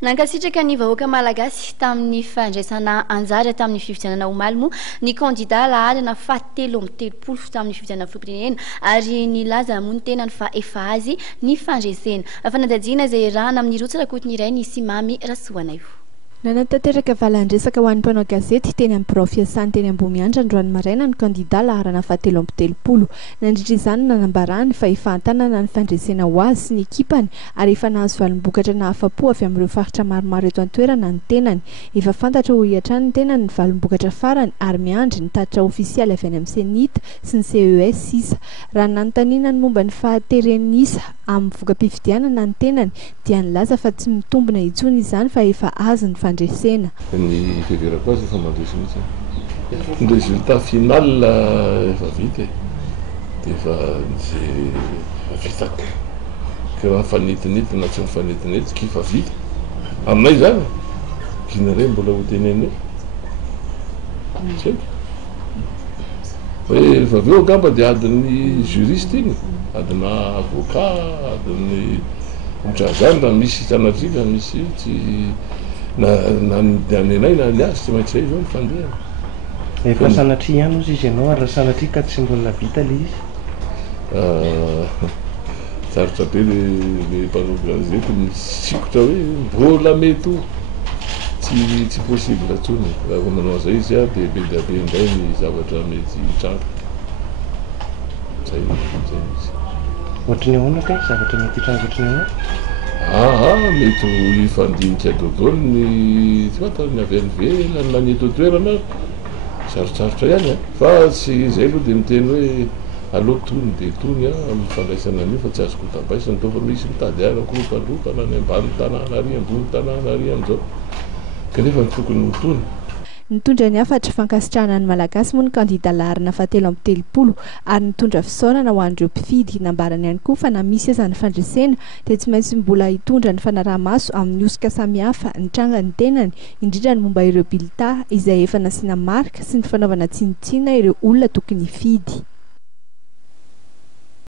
Nankasitraka ny vahoaka malagasy tamin'ny fandraisana anjara tamin'ny fifidianana omaly moa ny kandidà laharana fahatelo amby telopolo tamin'ny fifidianana filoham-pirenena ary nilaza moa ny tenany fa efa azy ny fandresena. Fanadadiana izay rahana amin'ny rotsy rakotiny iray ny simamy rasoanay. Nanantanteraka valan-dresaka ho an'ny mpanao gazety teny amin'ny birao fiasany teny Ambomiandra androany maraina ny kandidà laharana fahatelo amby telopolo. Nandritra izany nanambarany fa efa antanana ny fandresena ho azy sy ny ekipany ary efa nahazo valim-bokatra nahafapo avy amin'ireo faritra maromaro eto an-toerana ny tenany. Efa fantatra ho hiatrany ny tenany ny valim-bokatra farany ary miandry ny tatitra ofisialy avy any amin'ny senita sy ny CES sisa. Raha nanontaniana ny momba ny fahaterenisa amin'ny voka-pifidianana ny tenany dia nilaza fa tsy mitombina intsony izany fa efa azy ny fandresena. Ny fiverako azy efa mandresy mihitsy. Ny résultat final efa vita dia efa vitako. Ka raha mifanetinety na tsy mifanetinety ka efa vita. Aminay zany kinare mbola ho teneny hoe rehefa avy eo angamba dia adin'ny juriste iny, adina avocat, adin'ny mitrazany na misy sanatrika misy tsy na anenay na ny azy tsy maintsy zay zao ny fandehana. Efa sanatria ihany ozy izy ianao ary sanatria ka tsy mbola vita le izy. Sarotra be le mpanao gazety misikotra hoe mbola mety ho tsy possible atsony. Raha manao zay izy dia be dia be indray ny zavatra mety hitranga. Zay izy. Ohatrany ahoana ka zavatra mety hitranga ohatrany ahoana? Mety ho hifandinika dodolo ny tsy fantany ny avy any ivelany na ny eto an-toerana sarotsarotra ihany fa tsy zay aloha dia miteny hoe aleo tony dia tony amin'ny fandraisana an'io fa tsy azoko tabaisana tao fa misy mitady arakoropanropana ny ambany tanàna ary ambony tanàna ary amin'izao kanefa ny tokony ho tony. Nitondra ny afatra fankasitrahana ny malagasy moa ny kandidà laharana fahatelo amby telopolo ary nitondra fisaorana ho an'ireo mpifidy. Nambarany ihany koa fa na misy aza ny fandresena dia tsy maintsy mbola hitondra ny fanaraha-maso amin'ny osika samihafa ny tranga ny tenany, indrindra ny momba ireo bilita izay efa nasiana marika sy ny fanaovana tsinitsina ireo olona tokony hifidy.